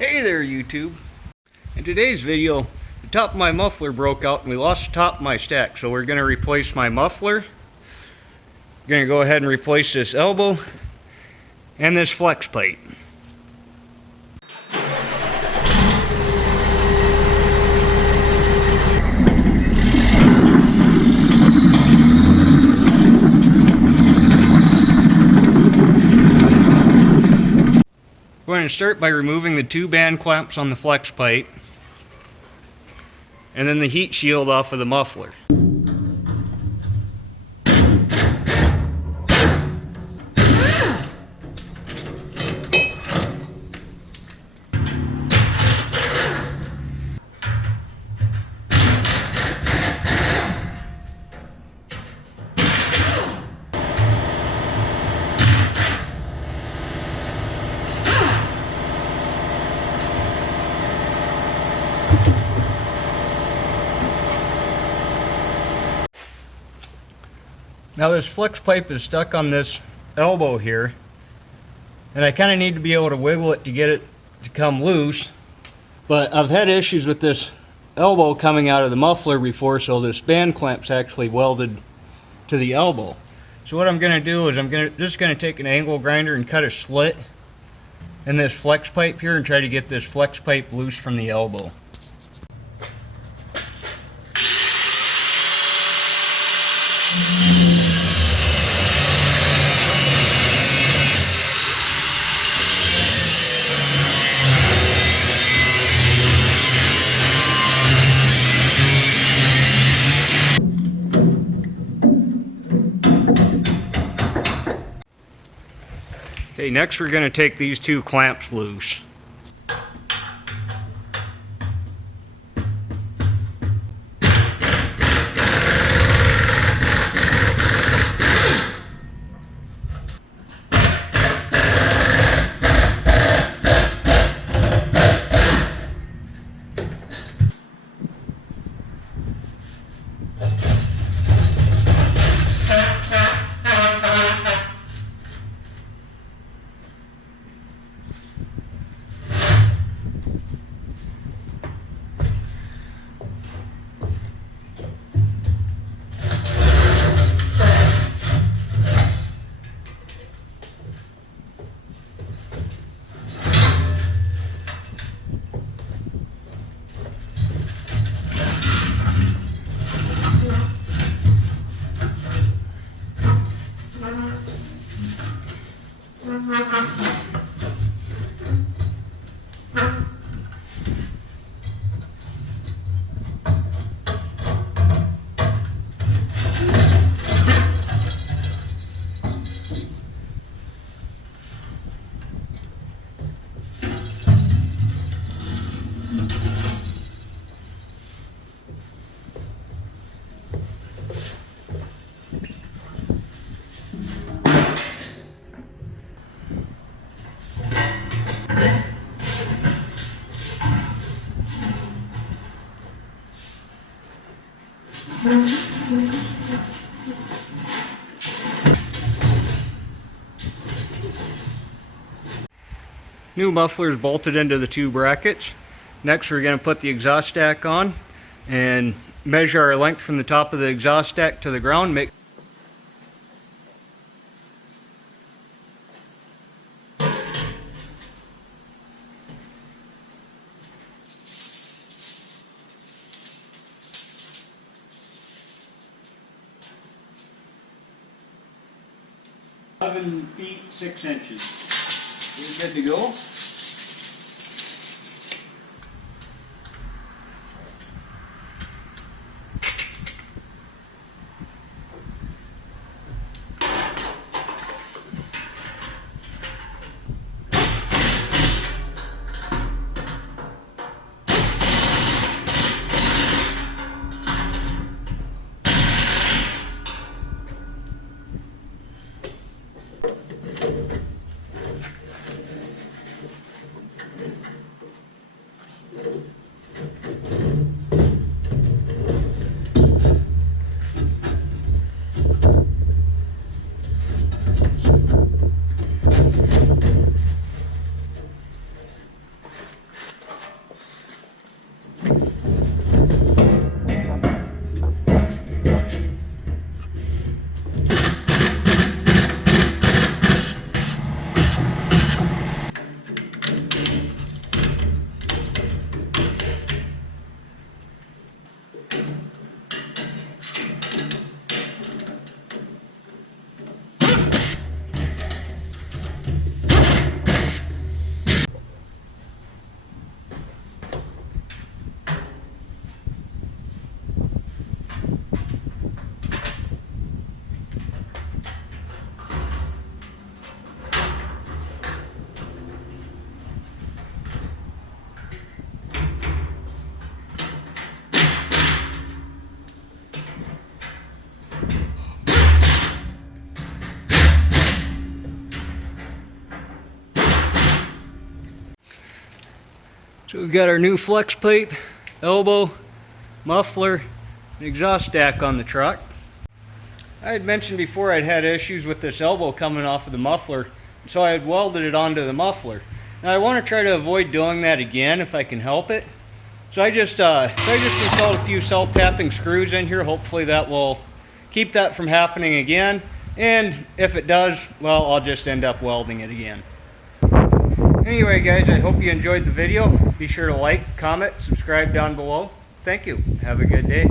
Hey there YouTube! In today's video, the top of my muffler broke out and we lost the top of my stack, so we're going to replace my muffler. We're going to go ahead and replace this elbow and this flex plate. We're going to start by removing the two band clamps on the flex plate and then the heat shield off of the muffler. Now this flex pipe is stuck on this elbow here, and I kind of need to be able to wiggle it to get it to come loose, but I've had issues with this elbow coming out of the muffler before, so this band clamp's actually welded to the elbow. So what I'm going to do is I'm just going to take an angle grinder and cut a slit in this flex pipe here and try to get this flex pipe loose from the elbow. Okay, next we're going to take these two clamps loose. New muffler is bolted into the two brackets. Next we're going to put the exhaust stack on and measure our length from the top of the exhaust stack to the ground. Make feet 6 inches. We're good to go. So we've got our new flex pipe, elbow, muffler, and exhaust stack on the truck. I had mentioned before I'd had issues with this elbow coming off of the muffler, so I had welded it onto the muffler. Now I want to try to avoid doing that again if I can help it. So I just installed a few self-tapping screws in here. Hopefully that will keep that from happening again. And if it does, well, I'll just end up welding it again. Anyway guys, I hope you enjoyed the video. Be sure to like, comment, subscribe down below. Thank you. Have a good day.